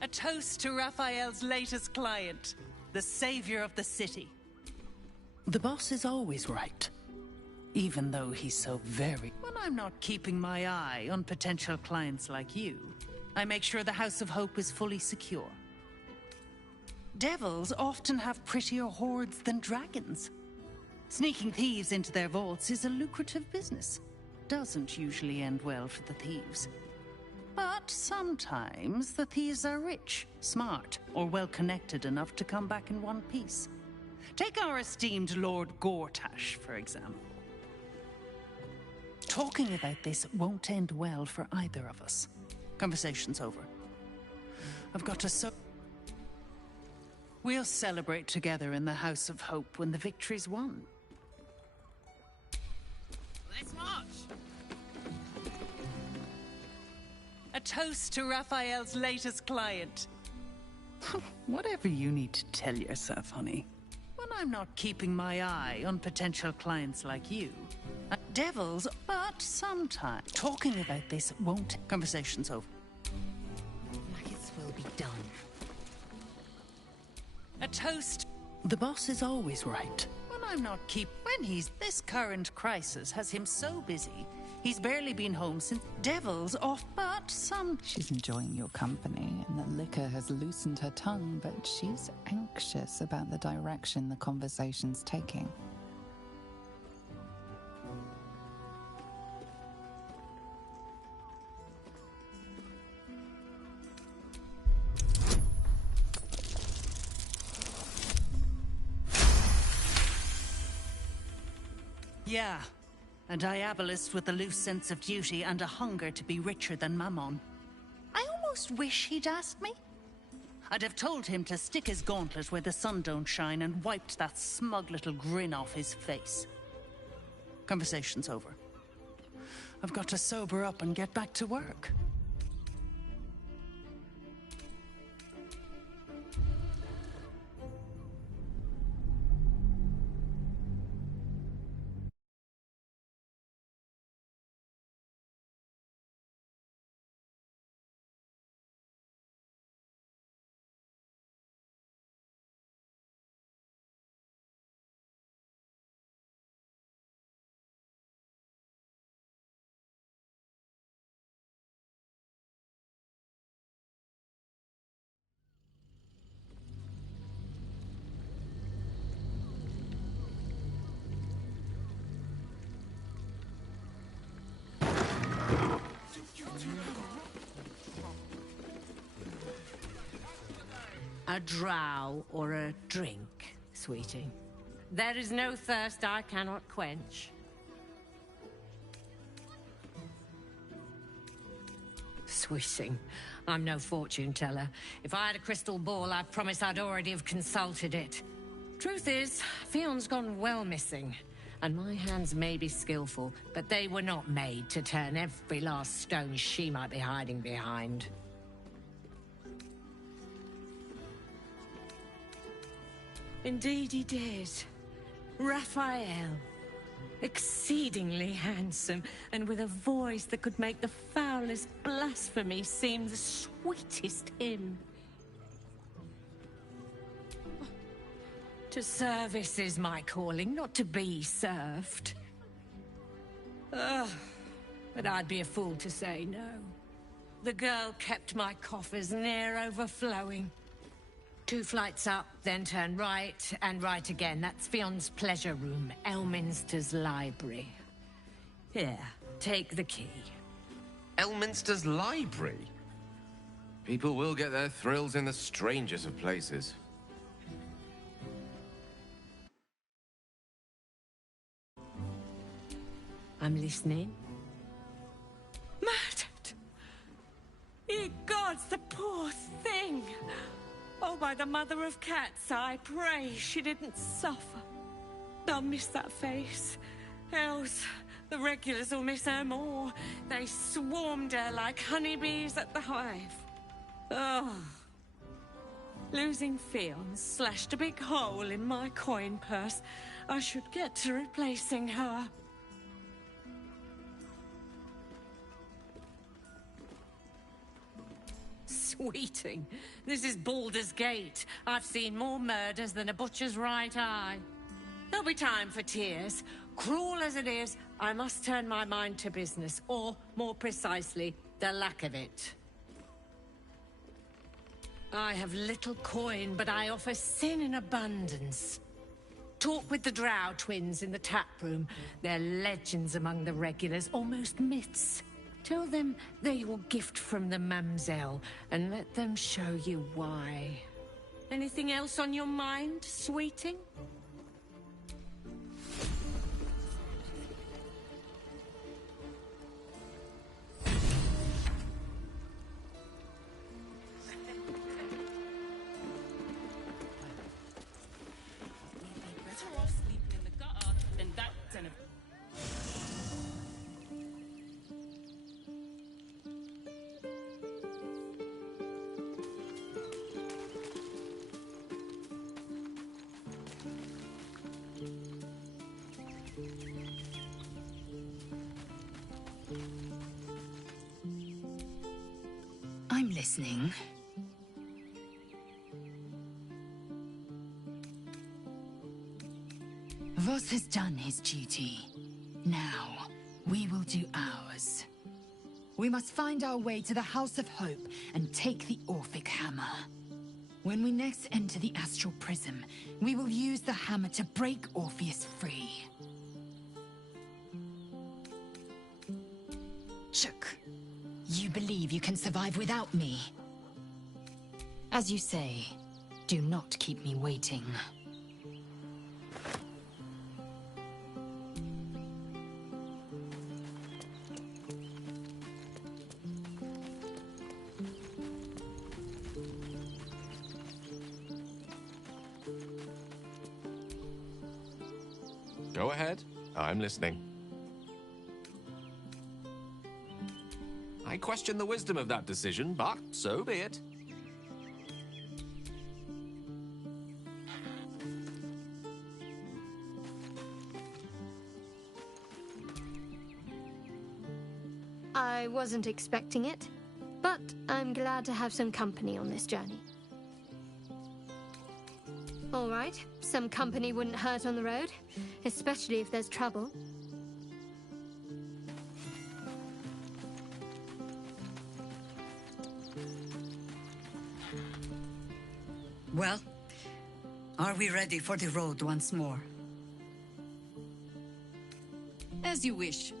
A toast to Raphael's latest client, the savior of the city. The boss is always right, even though he's so very... When I'm not keeping my eye on potential clients like you, I make sure the House of Hope is fully secure. Devils often have prettier hordes than dragons. Sneaking thieves into their vaults is a lucrative business. Doesn't usually end well for the thieves. But sometimes the thieves are rich, smart, or well-connected enough to come back in one piece. Take our esteemed Lord Gortash, for example. Talking about this won't end well for either of us. Conversation's over. I've got to We'll celebrate together in the House of Hope when the victory's won. Let's march! A toast to Raphael's latest client. Whatever you need to tell yourself, honey. When I'm not keeping my eye on potential clients like you. Devils, but sometimes talking about this won't. Conversation's over. Maggots will be done. A toast. The boss is always right. This current crisis has him so busy, he's barely been home since Devil's off, but She's enjoying your company, and the liquor has loosened her tongue, but she's anxious about the direction the conversation's taking. Yeah, a diabolist with a loose sense of duty and a hunger to be richer than Mammon. I almost wish he'd asked me. I'd have told him to stick his gauntlet where the sun don't shine and wiped that smug little grin off his face. Conversation's over. I've got to sober up and get back to work. A drow or a drink, sweeting. There is no thirst I cannot quench. Sweeting, I'm no fortune teller. If I had a crystal ball, I promise I'd already have consulted it. Truth is, Fion's gone well missing. And my hands may be skillful, but they were not made to turn every last stone she might be hiding behind. Indeed he did. Raphael. Exceedingly handsome, and with a voice that could make the foulest blasphemy seem the sweetest hymn. To service is my calling, not to be served. Ugh, but I'd be a fool to say no. The girl kept my coffers near overflowing. 2 flights up, then turn right, and right again. That's Fion's pleasure room, Elminster's library. Here, take the key. Elminster's library? People will get their thrills in the strangest of places. I'm listening. Murdered! Ye gods, the poor thing! Oh, by the mother of cats, I pray she didn't suffer. I'll miss that face. Else, the regulars will miss her more. They swarmed her like honeybees at the hive. Oh. Losing Fion slashed a big hole in my coin purse. I should get to replacing her. Sweeting. This is Baldur's Gate. I've seen more murders than a butcher's right eye. There'll be time for tears. Cruel as it is, I must turn my mind to business, or, more precisely, the lack of it. I have little coin, but I offer sin in abundance. Talk with the Drow twins in the tap room. They're legends among the regulars, almost myths. Tell them they're your gift from the Mamselle, and let them show you why. Anything else on your mind, sweeting? listening. Voss has done his duty. Now, we will do ours. We must find our way to the House of Hope and take the Orphic Hammer. When we next enter the Astral Prism, we will use the hammer to break Orpheus free. Shook, you believe you can survive without me? As you say, do not keep me waiting. Go ahead. I'm listening. I question the wisdom of that decision, but so be it. I wasn't expecting it, but I'm glad to have some company on this journey. All right, some company wouldn't hurt on the road, especially if there's trouble. Well, are we ready for the road once more? As you wish.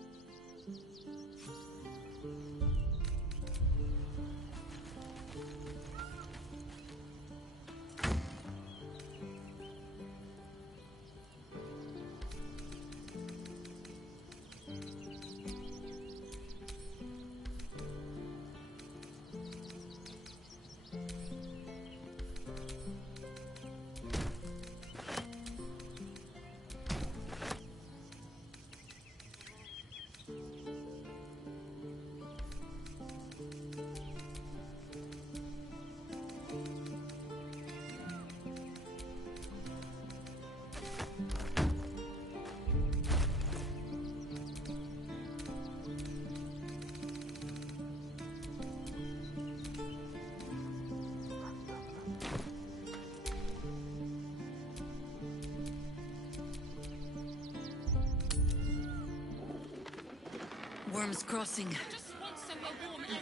Worm's Crossing.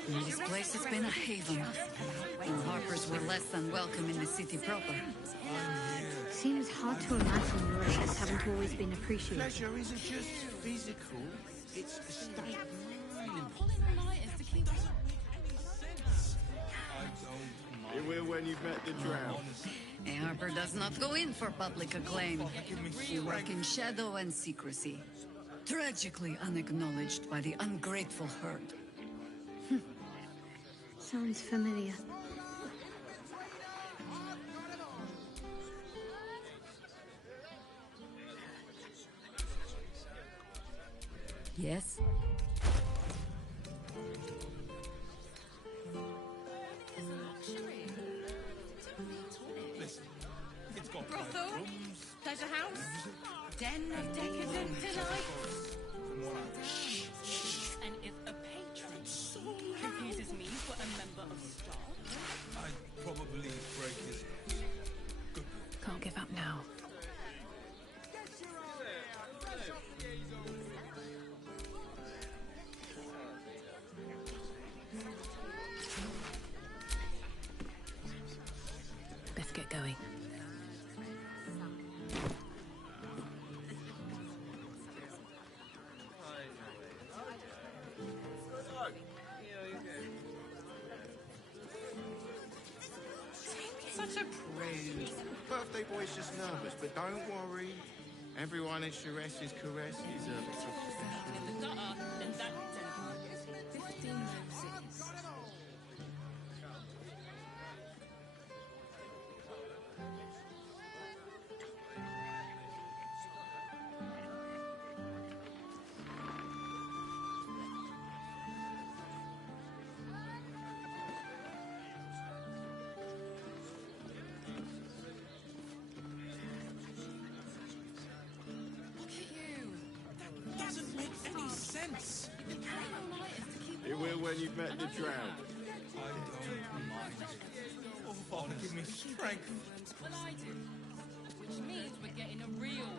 This place has been a haven. The Harpers were less than welcome in the city proper. Seems hard to imagine your efforts haven't always been appreciated. Pleasure isn't just physical, it's a state of mind. You will when you've met the drought. A Harper does not go in for public acclaim. We work in shadow and secrecy. Tragically unacknowledged by the ungrateful herd. Sounds familiar. Yes? Brothel, pleasure house, den of decadent delights. And if a patron confuses me for a member of staff, I'd probably break his... Can't give up now. Best get going. such a prude. Birthday boy's just nervous, but don't worry. Everyone at Charesse's caress is a In the gutter, then that 15 roses. doesn't make any sense. It will when you've met the drought. I don't strength. Well, I do. Which means we're getting a real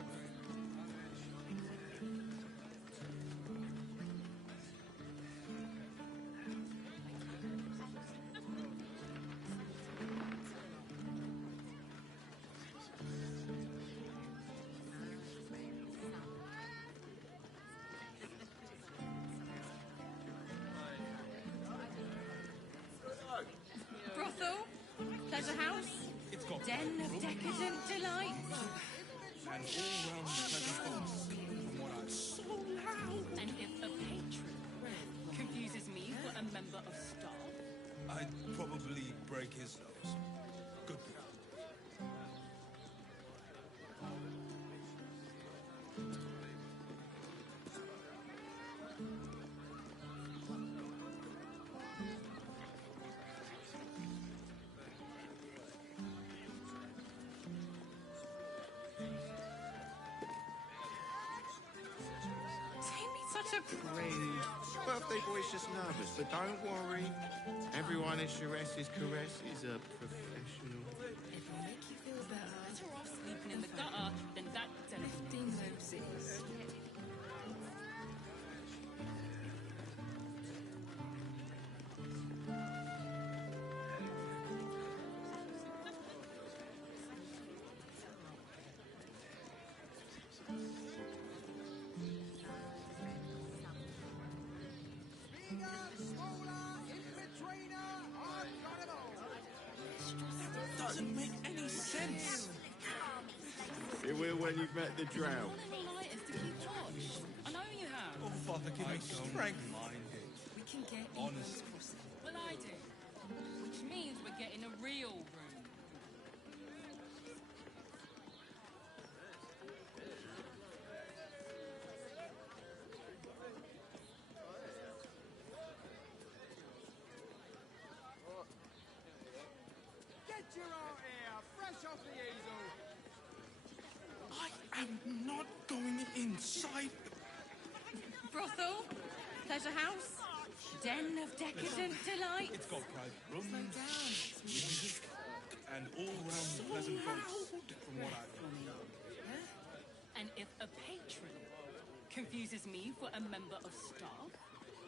brothel, pleasure house, den of decadent delight. And all round pleasant folks, from what I've So loud. And if a patron confuses me for a member of staff, I'd probably break his nose. Good boy. Tammy's such a prude. Birthday boy's just nervous, but don't worry. Everyone at Chares's caress is a professional. If it'll make you feel better off sleeping in the gutter than that 15 roses. Doesn't make any sense. It will when you've met the drow. Lighters to keep watch. I know you have. Oh, Father, give me strength. Mind it. We can get Honest. Well, I do. Which means we're getting a real room. Get your art here, fresh off the easel. I am not going inside. Brothel, pleasure house, den of decadent delight. It's got private rooms, music, and all-round pleasant folks, from what I've heard. And if a patron confuses me for a member of staff,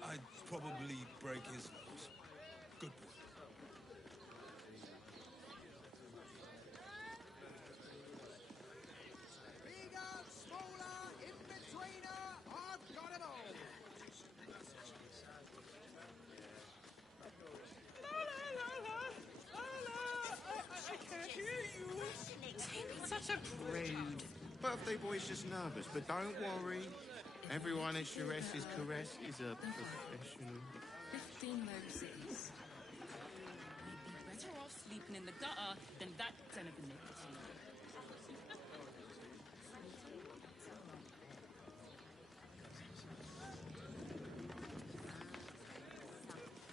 I'd probably break his nose. Good boy. Bigger, smaller, in-betweener, I've got 'em all. I can't hear you. Tammy's such a prude. Birthday boy's just nervous, but don't worry. Everyone at Chares's caress is a professional. 15 roses. We'd be better off sleeping in the gutter than that den of iniquity.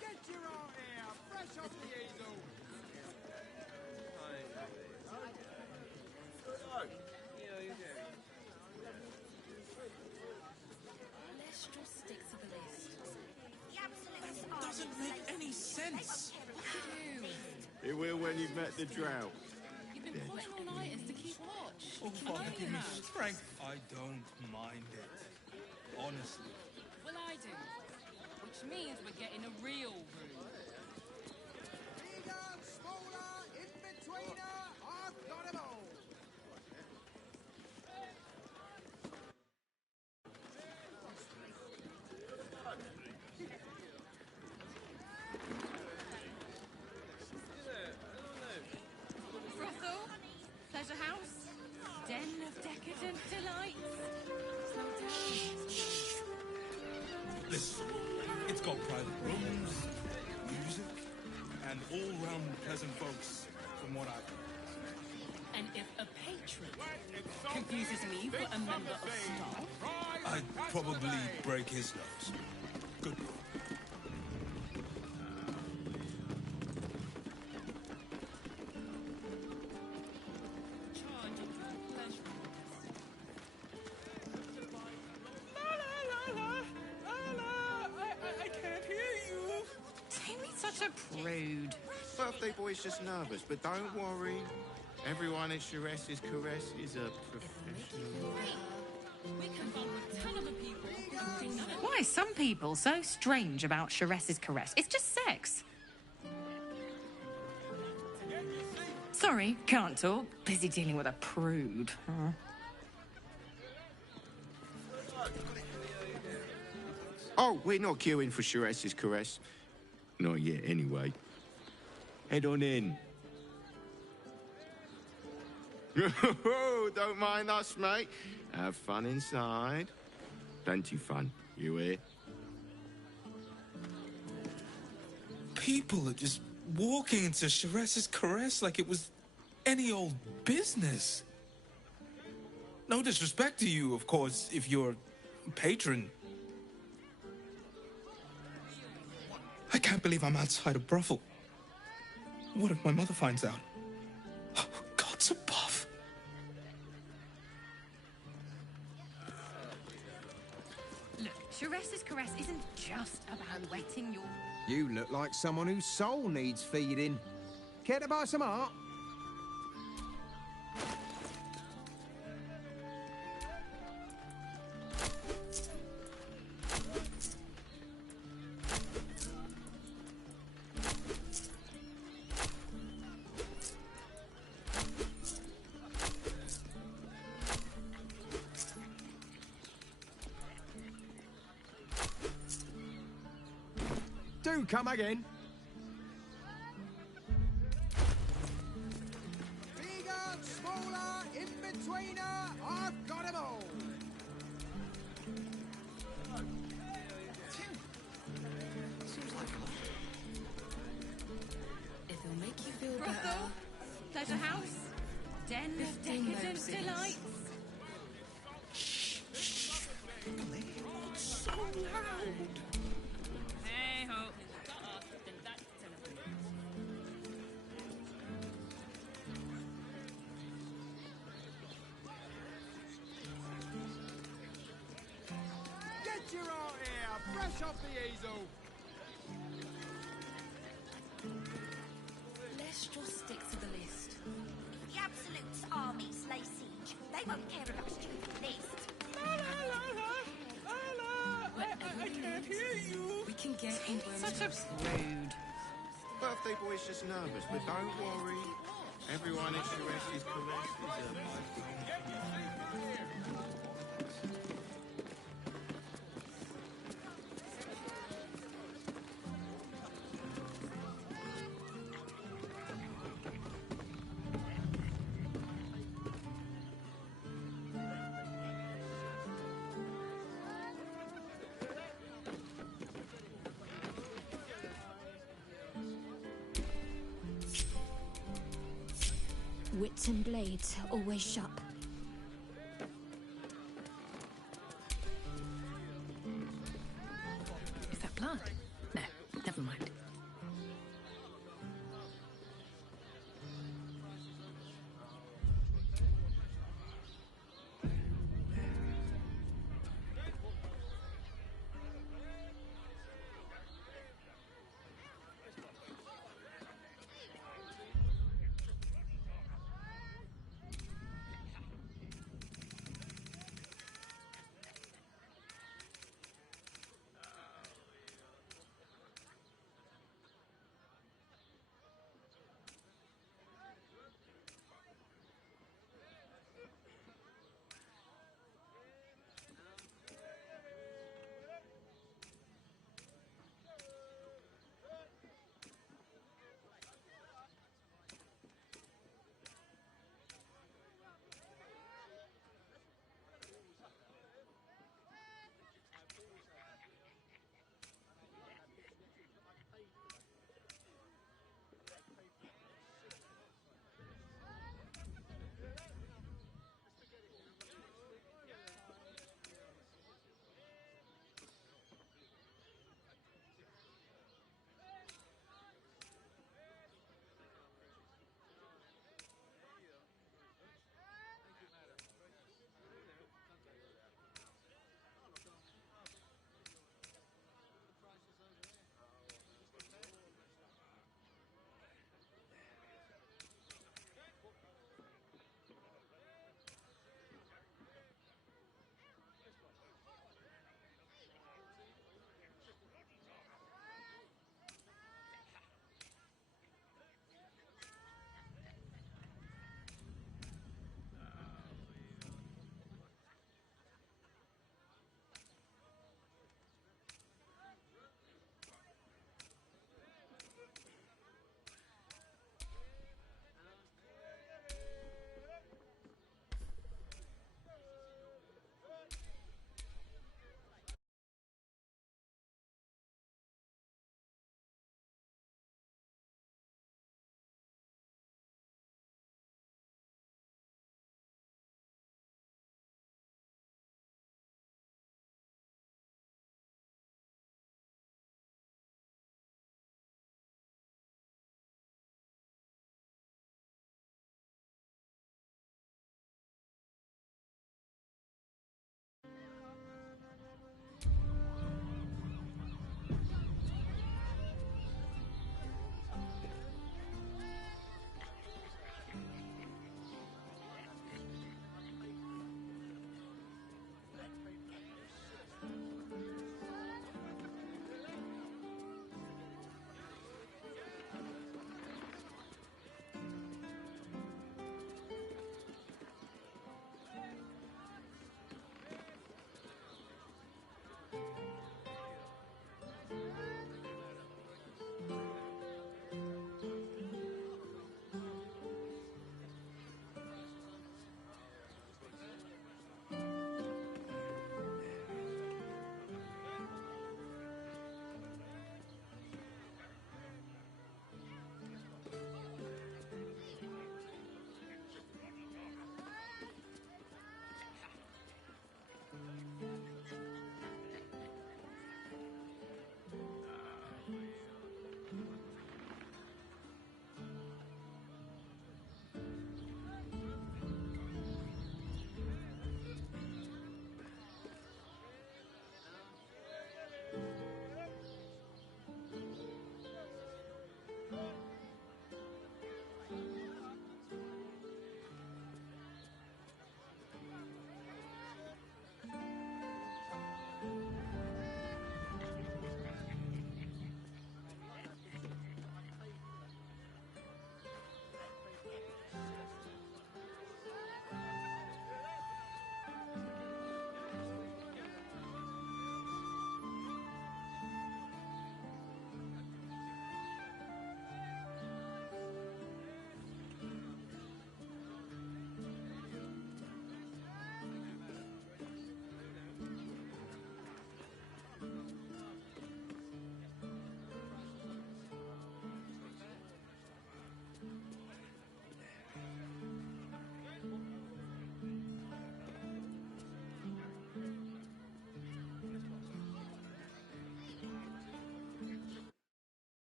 Get your art here, fresh off the easel. Let's just stick to the list. Doesn't make any sense. You. It will when you've met the drow. You've been putting all-nighters to keep watch. Oh, I Father, know give you me have. strength. I don't mind it. Honestly. Well, I do. Which means we're getting a real room. Bigger, smaller, in-betweener, I've got 'em all. Brothel, pleasure house, den of decadent delight. Slow down. Listen, it's got private rooms, music, and all-round pleasant folks, from what I've heard. And if a patron confuses me for a member of staff, I'd probably break his nose. Good boy. charge of your pleasure. I can't hear you. Tammy's such a prude. Birthday boy's just nervous, but don't worry. Everyone at Charesse's Caress is a professional. Why are some people so strange about Charesse's Caress? It's just sex. Sorry, can't talk. Busy dealing with a prude. Huh? Oh, we're not queuing for Charesse's Caress. Not yet, anyway. Head on in. Don't mind us, mate. Have fun inside. Plenty fun. You hear? People are just walking into Charesse's Caress like it was any old business. No disrespect to you, of course, if you're a patron. I can't believe I'm outside a brothel. What if my mother finds out? Oh, God's above. Look, Charesse's Caress isn't just about wetting your... You look like someone whose soul needs feeding. Care to buy some art? Do come again. Bigger, smaller, in-betweener, I've got 'em all. If it'll make you feel better. Pleasure house. Den of decadent delights. So loud. Hey ho. Get your art here, fresh off the easel. Let's just stick to the list. The Absolute's armies lay siege. They won't care about a stupid list. I can't hear you. We can get into Such a rude. Birthday boy's just nervous, but don't worry. Everyone at Charesse's Caress is a... Wits and blades always sharp.